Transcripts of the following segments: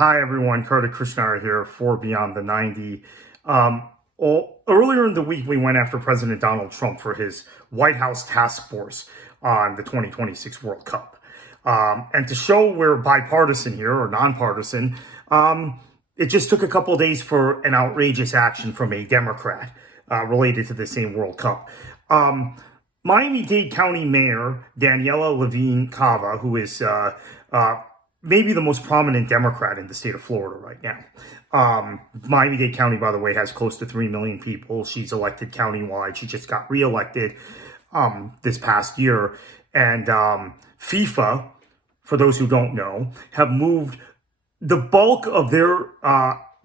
Hi, everyone. Kartik Krishnara here for Beyond the 90. Earlier in the week, we went after President Donald Trump for his White House task force on the 2026 World Cup. And to show we're bipartisan here, or nonpartisan, it just took a couple of days for an outrageous action from a Democrat related to the same World Cup. Miami-Dade County Mayor Daniella Levine Cava, who is maybe the most prominent Democrat in the state of Florida right now. Miami-Dade County, by the way, has close to 3 million people. She's elected countywide. She just got reelected this past year. And FIFA, for those who don't know, have moved the bulk of their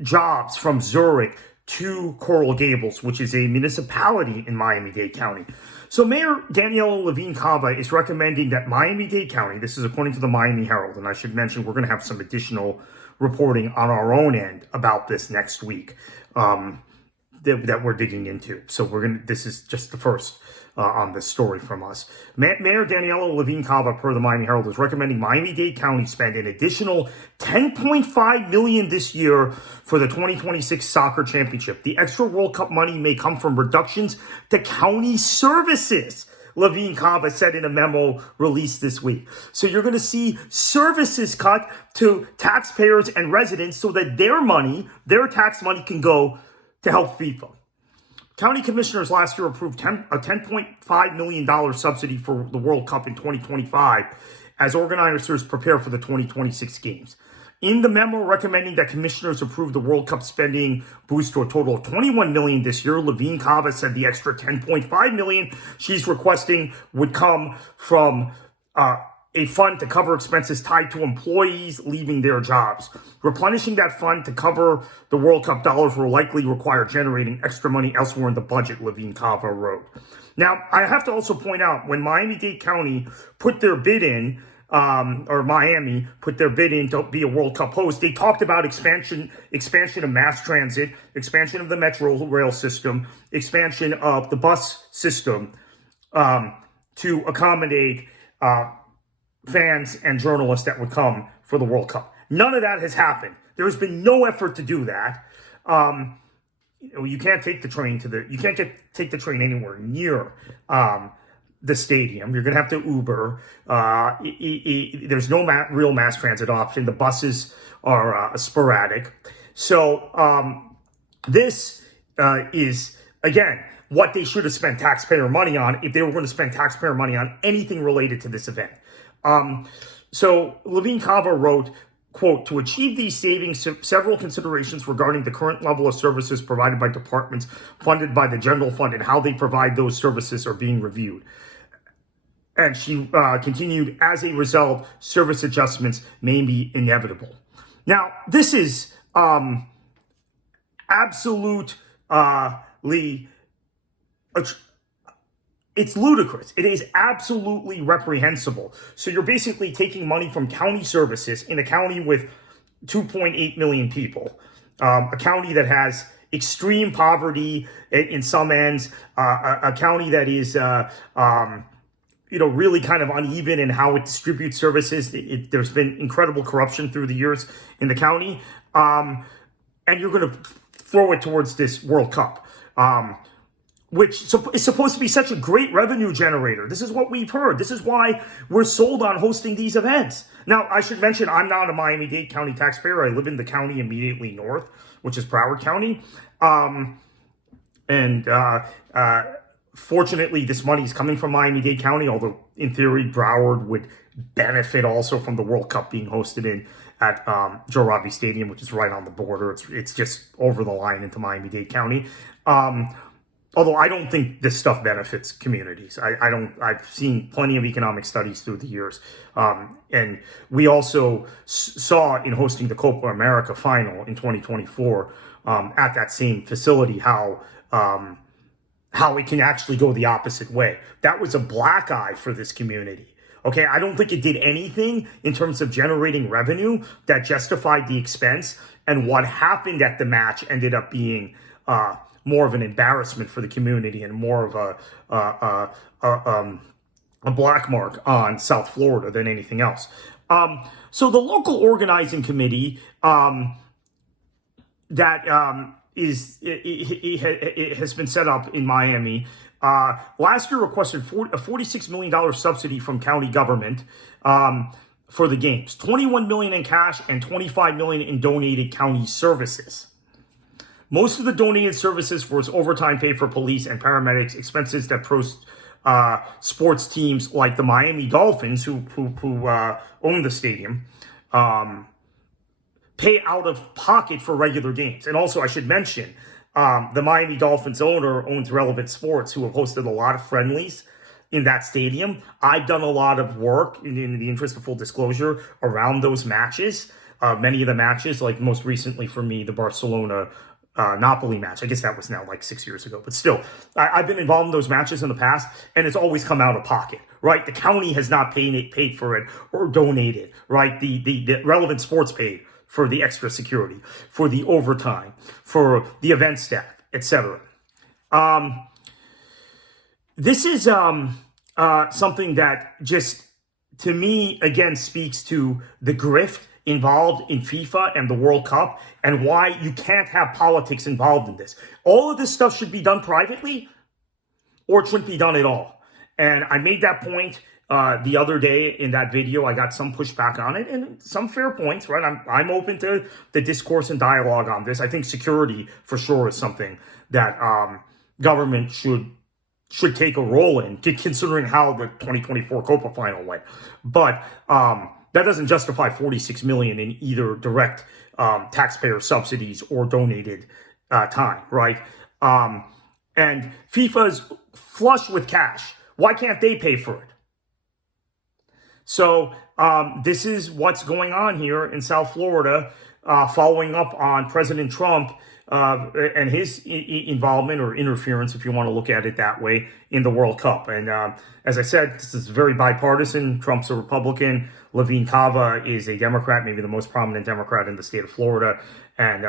jobs from Zurich to Coral Gables, which is a municipality in Miami-Dade County. So Mayor Daniella Levine Cava is recommending that Miami-Dade County, this is according to the Miami Herald, and I should mention we're going to have some additional reporting on our own end about this next week that we're digging into. So this is just the first on this story from us. Mayor Daniella Levine Cava, per the Miami Herald, is recommending Miami-Dade County spend an additional $10.5 million this year for the 2026 soccer championship. The extra World Cup money may come from reductions to county services, Levine Cava said in a memo released this week. So you're going to see services cut to taxpayers and residents so that their tax money can go to help FIFA. County commissioners last year approved a $10.5 million subsidy for the World Cup in 2025 as organizers prepare for the 2026 games. In the memo recommending that commissioners approve the World Cup spending boost to a total of $21 million this year, Levine Cava said the extra $10.5 million she's requesting would come from a fund to cover expenses tied to employees leaving their jobs. Replenishing that fund to cover the World Cup dollars will likely require generating extra money elsewhere in the budget, Levine Cava wrote. Now, I have to also point out, when Miami-Dade County put their bid in, or Miami put their bid in to be a World Cup host, they talked about expansion of mass transit, expansion of the metro rail system, expansion of the bus system to accommodate fans and journalists that would come for the World Cup. None of that has happened. There has been no effort to do that. You can't take the train take the train anywhere near the stadium. You're going to have to Uber. There's no real mass transit option. The buses are sporadic. So this is, again, what they should have spent taxpayer money on if they were going to spend taxpayer money on anything related to this event. So Levine Cava wrote, quote, to achieve these savings, several considerations regarding the current level of services provided by departments funded by the general fund and how they provide those services are being reviewed. And she continued, as a result, service adjustments may be inevitable. Now, this is absolutely it's ludicrous. It is absolutely reprehensible. So you're basically taking money from county services in a county with 2.8 million people, a county that has extreme poverty in some ends, a county that is, really kind of uneven in how it distributes services. There's been incredible corruption through the years in the county, and you're going to throw it towards this World Cup. Which is supposed to be such a great revenue generator. This is what we've heard. This is why we're sold on hosting these events. Now, I should mention, I'm not a Miami-Dade County taxpayer. I live in the county immediately north, which is Broward County. Fortunately, this money is coming from Miami-Dade County, although in theory, Broward would benefit also from the World Cup being hosted at Joe Robbie Stadium, which is right on the border. It's just over the line into Miami-Dade County. Although I don't think this stuff benefits communities. I've seen plenty of economic studies through the years. And we also saw in hosting the Copa America final in 2024 at that same facility how it can actually go the opposite way. That was a black eye for this community. Okay, I don't think it did anything in terms of generating revenue that justified the expense. And what happened at the match ended up being more of an embarrassment for the community and more of a black mark on South Florida than anything else. So the local organizing committee that it has been set up in Miami. Last year requested a $46 million subsidy from county government for the games, $21 million in cash and $25 million in donated county services. Most of the donated services was overtime pay for police and paramedics, expenses that sports teams like the Miami Dolphins, who own the stadium, pay out of pocket for regular games. And also, I should mention, the Miami Dolphins owner owns Relevant Sports, who have hosted a lot of friendlies in that stadium. I've done a lot of work, in the interest of full disclosure, around those matches. Many of the matches, like most recently for me, the Barcelona Napoli match. I guess that was now like 6 years ago, but still, I've been involved in those matches in the past, and it's always come out of pocket, right? The county has not paid for it or donated, right? The Relevant Sports paid for the extra security, for the overtime, for the event staff, etc. This is something that just, to me, again, speaks to the grift involved in FIFA and the World Cup, and why you can't have politics involved in this. All of this stuff should be done privately, or it shouldn't be done at all. And I made that point the other day in that video. I got some pushback on it, and some fair points, right? I'm open to the discourse and dialogue on this. I think security, for sure, is something that government should take a role in, considering how the 2024 Copa final went. But that doesn't justify $46 million in either direct taxpayer subsidies or donated time, right? And FIFA's flush with cash. Why can't they pay for it? So this is what's going on here in South Florida, following up on President Trump and his involvement or interference, if you want to look at it that way, in the World Cup. And as I said, this is very bipartisan. Trump's a Republican. Levine Cava is a Democrat, maybe the most prominent Democrat in the state of Florida. And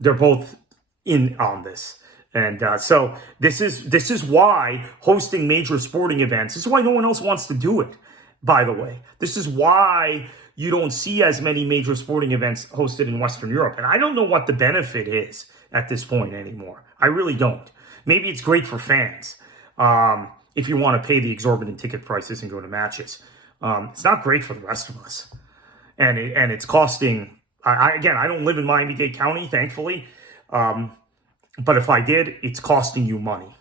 they're both in on this. And so this is why hosting major sporting events, this is why no one else wants to do it, by the way. This is why you don't see as many major sporting events hosted in Western Europe. And I don't know what the benefit is at this point anymore. I really don't. Maybe it's great for fans if you want to pay the exorbitant ticket prices and go to matches. It's not great for the rest of us. And it's costing, again, I don't live in Miami-Dade County, thankfully. But if I did, it's costing you money.